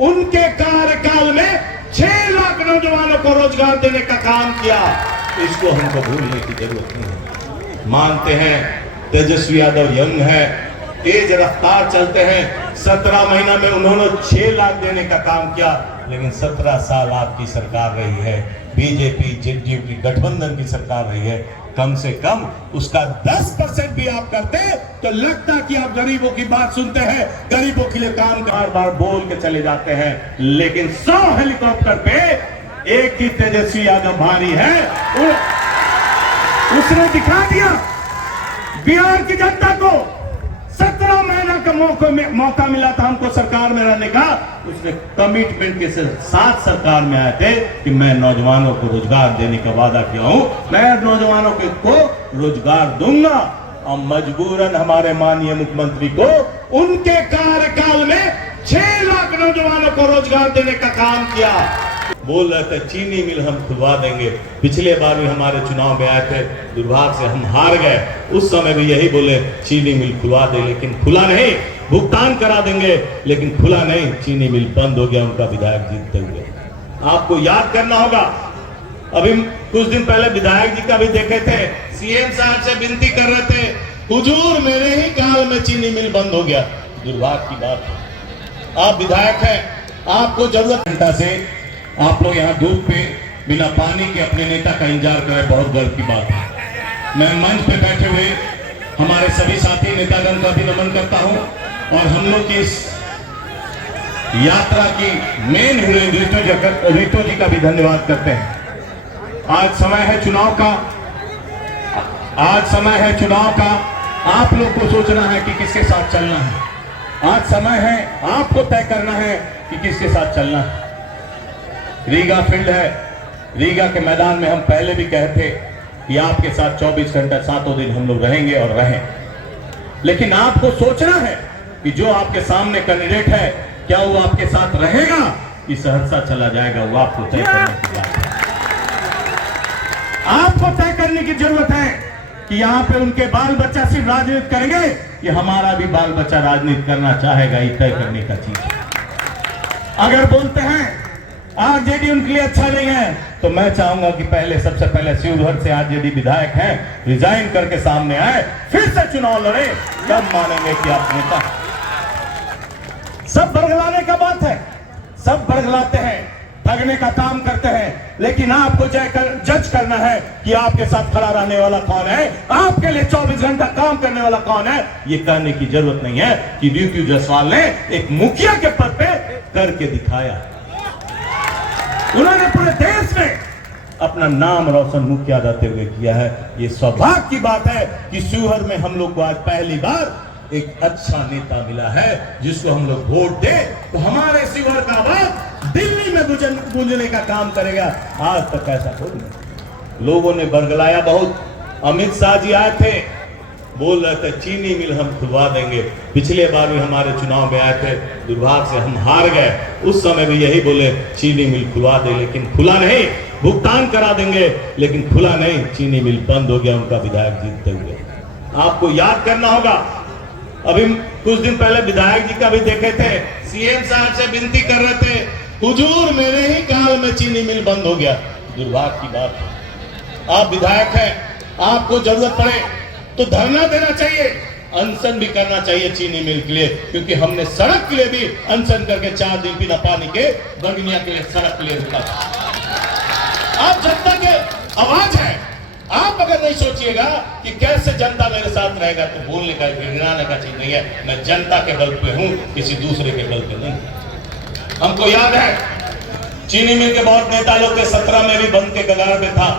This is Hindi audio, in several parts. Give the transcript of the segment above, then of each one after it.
उनके कार्यकाल में 6 लाख नौजवानों को रोजगार देने का काम किया। इसको हमको भूलने की जरूरत नहीं है। मानते हैं तेजस्वी यादव यंग है, तेज रफ्तार चलते हैं। 17 महीना में उन्होंने 6 लाख देने का काम किया, लेकिन 17 साल आपकी सरकार रही है, बीजेपी जेडीयू की गठबंधन की सरकार रही है। कम से कम उसका 10% भी आप करते तो लगता कि आप गरीबों की बात सुनते हैं, गरीबों के लिए काम बार बार बोल के चले जाते हैं। लेकिन 100 हेलीकॉप्टर पे एक ही तेजस्वी यादव भारी है, उसने दिखा दिया बिहार की जनता को। 17 महीना का मौका मिला था हमको सरकार में रहने का। उसने कमिटमेंट के साथ सरकार में आए थे कि मैं नौजवानों को रोजगार देने का वादा किया हूं, मैं नौजवानों को रोजगार दूंगा। और मजबूरन हमारे माननीय मुख्यमंत्री को उनके कार्यकाल में 6 लाख नौजवानों को रोजगार देने का काम किया। बोल रहे थे चीनी मिल हम खुलवा देंगे। पिछले बार भी हमारे चुनाव में आए थे, दुर्भाग्य से हम हार गए। उस समय भी यही बोले चीनी मिल खुलवा दे, लेकिन खुला नहीं। भुगतान करा देंगे, लेकिन खुला नहीं। चीनी मिल बंद हो गया उनका विधायक जीतते हुए। आपको याद करना होगा, अभी कुछ दिन पहले विधायक जी का भी देखे थे, सीएम साहब से विनती कर रहे थे, हुजूर मेरे ही काल में चीनी मिल बंद हो गया। दुर्भाग्य की बात है, आप विधायक हैं, आपको जरूरत घंटा से आप लोग यहाँ धूप पे बिना पानी के अपने नेता का इंतजार करें, बहुत गर्व की बात है। मैं मंच पे बैठे हुए हमारे सभी साथी नेतागण का भी नमन करता हूँ, और हम लोग की इस यात्रा की मेन हीरोइन रीतो जी का भी धन्यवाद करते हैं। आज समय है चुनाव का, आज समय है चुनाव का। आप लोग को सोचना है कि किसके साथ चलना है। आज समय है आपको तय करना है कि किसके साथ चलना है। रीगा फील्ड है, रीगा के मैदान में हम पहले भी कहे थे कि आपके साथ 24 घंटा 7 दिन हम लोग रहेंगे और रहें। लेकिन आपको सोचना है कि जो आपके सामने कैंडिडेट है, क्या वो आपके साथ रहेगा कि सहरसा चला जाएगा, वो आपको तय करने की बात है। आपको तय करने की जरूरत है कि यहाँ पे उनके बाल बच्चा सिर्फ राजनीति करेंगे, ये हमारा भी बाल बच्चा राजनीति करना चाहेगा, ये तय करने का चीज है। अगर बोलते हैं आरजेडी उनके लिए अच्छा नहीं है, तो मैं चाहूंगा कि सबसे पहले शिवहर से आरजेडी विधायक हैं, रिजाइन करके सामने आए, फिर से चुनाव लड़े, तब मानेंगे कि आप नेता। सब बरगलाने का बात है, सब बरगलाते हैं, ठगने का काम करते हैं, लेकिन आपको जज करना है कि आपके साथ खड़ा रहने वाला कौन है, आपके लिए 24 घंटा काम करने वाला कौन है। ये कहने की जरूरत नहीं है कि ऋतु जायसवाल ने एक मुखिया के पद पे करके दिखाया। उन्होंने पूरे देश में अपना नाम रोशन मुखिया देते हुए किया है। ये सौभाग्य की बात है कि शिवहर में हम लोग को आज पहली बार एक अच्छा नेता मिला है, जिसको हम लोग वोट दे तो हमारे शिवहर का आवाज दिल्ली में गूंजने का काम करेगा। आज तक ऐसा हो नहीं, लोगों ने बरगलाया बहुत। अमित शाह जी आए थे, बोल रहे थे चीनी मिल हम खुलवा देंगे। पिछले बार भी हमारे चुनाव में आए थे, दुर्भाग्य से हम हार गए। उस समय भी यही बोले चीनी मिल खुलवा दे, लेकिन खुला नहीं। भुगतान करा देंगे, लेकिन खुला नहीं। चीनी मिल बंद हो गया उनका विधायक जीतते हुए। आपको याद करना होगा, अभी कुछ दिन पहले विधायक जी का भी देखे थे, सीएम साहब से विनती कर रहे थे, हुजूर मेरे ही काल में चीनी मिल बंद हो गया। दुर्भाग्य की बात है, आप विधायक हैं, आपको जरूरत पड़े तो धरना देना चाहिए, अनशन भी करना चाहिए चीनी मिल के लिए, क्योंकि हमने सड़क के लिए भी अनशन करके 4 दिन बिना पानी के बंगनिया के लिए सड़क के लिए रुका। आप जनता के आवाज है, आप अगर नहीं सोचिएगा कि कैसे जनता मेरे साथ रहेगा, तो बोलने का गिड़गिड़ाने का चीज नहीं है। मैं जनता के बल पे हूं, किसी दूसरे के बल पे नहीं। हमको याद है चीनी मिल के बहुत नेता लोग के 17 में भी बंद के कगार पे था।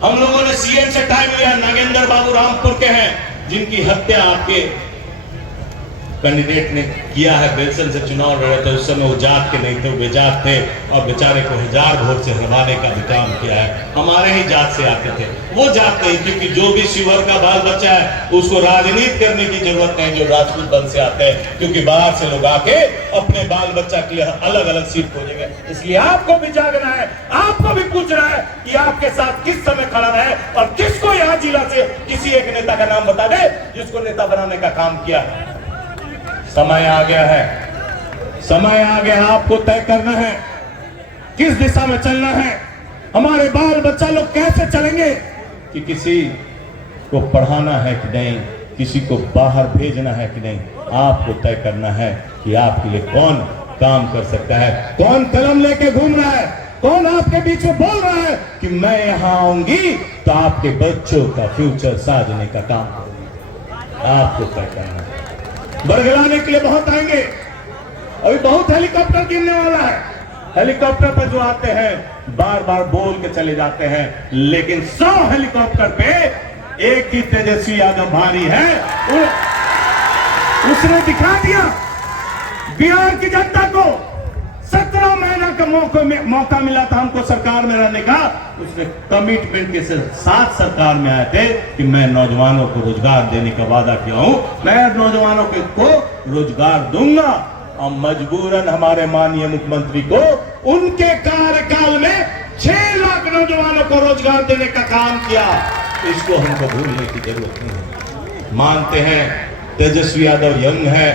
हम लोगों ने सीएम से टाइम लिया, नागेंद्र बाबू रामपुर के हैं, जिनकी हत्या आपके कैंडिडेट ने किया है। बेलसन से चुनाव लड़े थे, उस समय वो जात के नहीं थे, वो बेजात थे, और बेचारे को 1000 वोट से हरवाने का भी काम किया है। हमारे ही जात से आते थे, वो जात नहीं, क्योंकि जो भी शिवहर का बाल बच्चा है उसको राजनीति करने की जरूरत नहीं, जो राजपूत वंश से आते हैं, क्योंकि बाहर से लोग आके अपने बाल बच्चा के लिए अलग अलग सीट खोजेंगे। इसलिए आपको भी जागना है, आपको भी पूछना है कि आपके साथ किस समय खड़ा रहे, और किसको यहाँ जिला से किसी एक नेता का नाम बता दे जिसको नेता बनाने का काम किया। समय आ गया है, समय आ गया, आपको तय करना है किस दिशा में चलना है। हमारे बाल बच्चा लोग कैसे चलेंगे कि किसी को पढ़ाना है कि नहीं, किसी को बाहर भेजना है कि नहीं। आपको तय करना है कि आपके लिए कौन काम कर सकता है, कौन कलम लेके घूम रहा है, कौन आपके बीच में बोल रहा है कि मैं यहां आऊंगी तो आपके बच्चों का फ्यूचर साजने का काम करूंगी। आपको तय करना है। बरगलाने के लिए बहुत आएंगे, अभी बहुत हेलीकॉप्टर गिरने वाला है। हेलीकॉप्टर पर जो आते हैं बार बार बोल के चले जाते हैं, लेकिन 100 हेलीकॉप्टर पे एक ही तेजस्वी यादव भारी है। उसने दिखा दिया बिहार की जनता को। 17 महीना का मौका मिला था हमको सरकार में रहने का। उसने कमिटमेंट के साथ सरकार में आए थे कि मैं नौजवानों को रोजगार देने का वादा किया हूं, मैं नौजवानों को रोजगार दूंगा। और मजबूरन हमारे माननीय मुख्यमंत्री को उनके कार्यकाल में 6 लाख नौजवानों को रोजगार देने का काम किया। इसको हमको भूलने की जरूरत नहीं है। मानते हैं तेजस्वी यादव यंग है,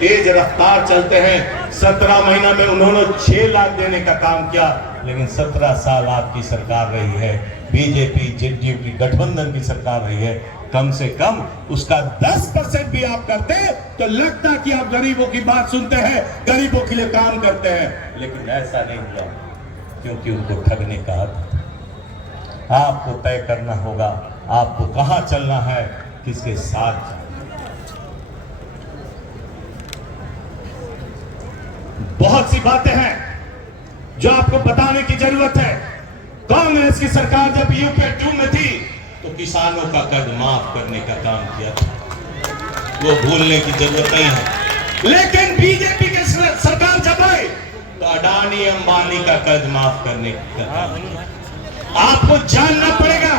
तेज रफ्तार चलते हैं। 17 महीना में उन्होंने 6 लाख देने का काम किया, लेकिन 17 साल आपकी सरकार रही है, बीजेपी जेडीयू की गठबंधन की सरकार रही है। कम से कम उसका 10% भी आप करते तो लगता कि आप गरीबों की बात सुनते हैं, गरीबों के लिए काम करते हैं। लेकिन ऐसा नहीं हुआ, क्योंकि उनको ठगने का हक। आपको तय करना होगा आपको कहां चलना है, किसके साथ जाना। बहुत सी बातें हैं जो आपको बताने की जरूरत है। कांग्रेस की सरकार जब यूपीए 2 में थी तो किसानों का कर्ज माफ करने का काम किया था, वो भूलने की जरूरत नहीं है। लेकिन बीजेपी की सरकार जब आई तो अडानी अंबानी का कर्ज माफ करने का काम किया। आपको जानना पड़ेगा,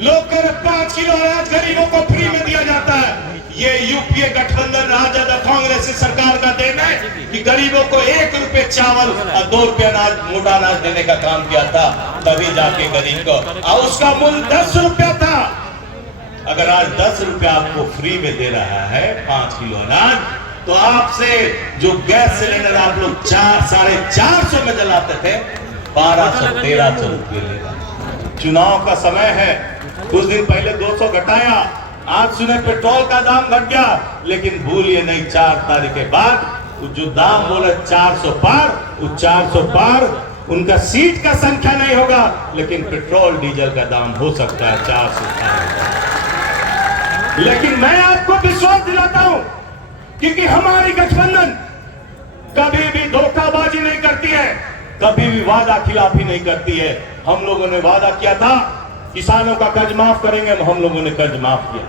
लोग कह रहे 5 किलो अनाज गरीबों को फ्री में दिया जाता है। ये यूपीए गठबंधन राजद कांग्रेस सरकार का देन है कि गरीबों को 1 रुपए चावल और 2 रुपए अनाज, मोटा अनाज देने का काम किया था। तभी जाके गरीब को, और उसका मूल्य 10 रुपया था। अगर आज 10 रुपया आपको फ्री में दे रहा है 5 किलो अनाज, तो आपसे जो गैस सिलेंडर आप लोग 400-450 में जलाते थे, 1200-1300 रुपये लेगा। चुनाव का समय है, कुछ दिन पहले 200 घटाया, आज सुने पेट्रोल का दाम घट गया। लेकिन भूलिए नहीं, 4 तारीख के बाद जो दाम बोले 400 पार, वो 400 पार उनका सीट का संख्या नहीं होगा, लेकिन पेट्रोल डीजल का दाम हो सकता है 400 पार। लेकिन मैं आपको विश्वास दिलाता हूं, क्योंकि हमारी गठबंधन कभी भी धोखाबाजी नहीं करती है, कभी भी वादा खिलाफी नहीं करती है। हम लोगों ने वादा किया था किसानों का कर्ज माफ करेंगे, हम लोगों ने कर्ज माफ किया।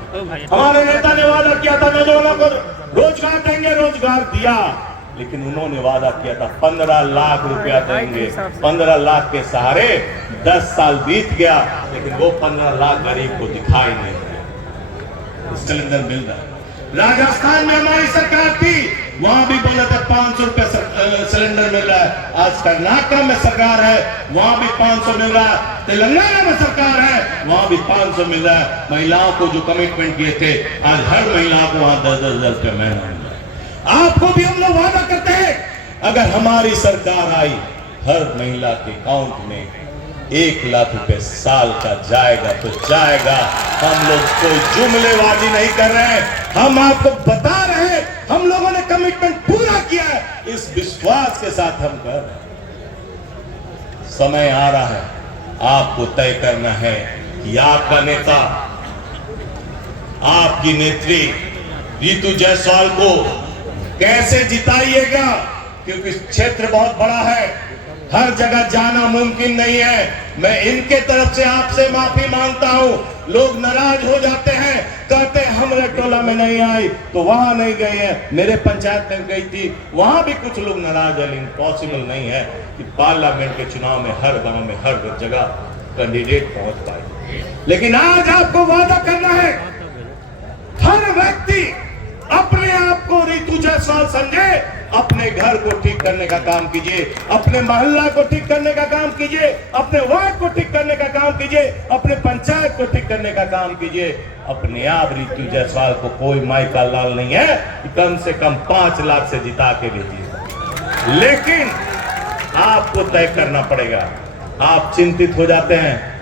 हमारे नेता ने वादा किया था नौजवानों को रोजगार देंगे, रोजगार दिया। लेकिन उन्होंने वादा किया था 15 लाख रुपया देंगे। 15 लाख के सहारे 10 साल बीत गया, लेकिन वो 15 लाख गरीब को दिखाई नहीं दिया। सिलेंडर मिल रहा है। राजस्थान में हमारी सरकार थी, वहां भी बोला था 500 रुपए सिलेंडर मिल रहा है। आज कर्नाटक में सरकार है, वहां भी 500 मिल रहा है। तेलंगाना में सरकार है, वहां भी 500 मिल रहा है। महिलाओं को जो कमिटमेंट किए थे, आज हर महिला को वहां 10-10 रुपये महीना मिल रहा है। आपको भी हम लोग वादा करते हैं, अगर हमारी सरकार आई, हर महिला के अकाउंट में 1 लाख रुपए साल का जाएगा तो जाएगा। हम लोग कोई जुमलेबाजी नहीं कर रहे हैं, हम आपको बता रहे हैं, हम लोगों ने कमिटमेंट पूरा किया है, इस विश्वास के साथ हम कर रहे हैं। समय आ रहा है, आपको तय करना है कि आपका नेता, आपकी नेत्री रितु जायसवाल को कैसे जिताइएगा, क्योंकि क्षेत्र बहुत बड़ा है, हर जगह जाना मुमकिन नहीं है। मैं इनके तरफ से आपसे माफी मांगता हूं। लोग नाराज हो जाते हैं, कहते हैं हमारे टोला में नहीं आई तो वहां नहीं गए हैं, मेरे पंचायत में गई थी, वहां भी कुछ लोग नाराज है। लेकिन पॉसिबल नहीं है कि पार्लियामेंट के चुनाव में हर गांव में हर जगह कैंडिडेट पहुंच पाए। लेकिन आज आपको वादा करना है, हर व्यक्ति अपने आप को रितु जायसवाल समझे, अपने घर को ठीक करने का काम कीजिए, अपने मोहल्ला को ठीक करने का काम कीजिए, अपने वार्ड को ठीक करने का काम कीजिए, अपने पंचायत को ठीक करने का काम कीजिए। अपने आप रितु जायसवाल को कोई माई का लाल नहीं है कि कम से कम 5 लाख से जिता के भेजिए। लेकिन आपको तय करना पड़ेगा। आप चिंतित हो जाते हैं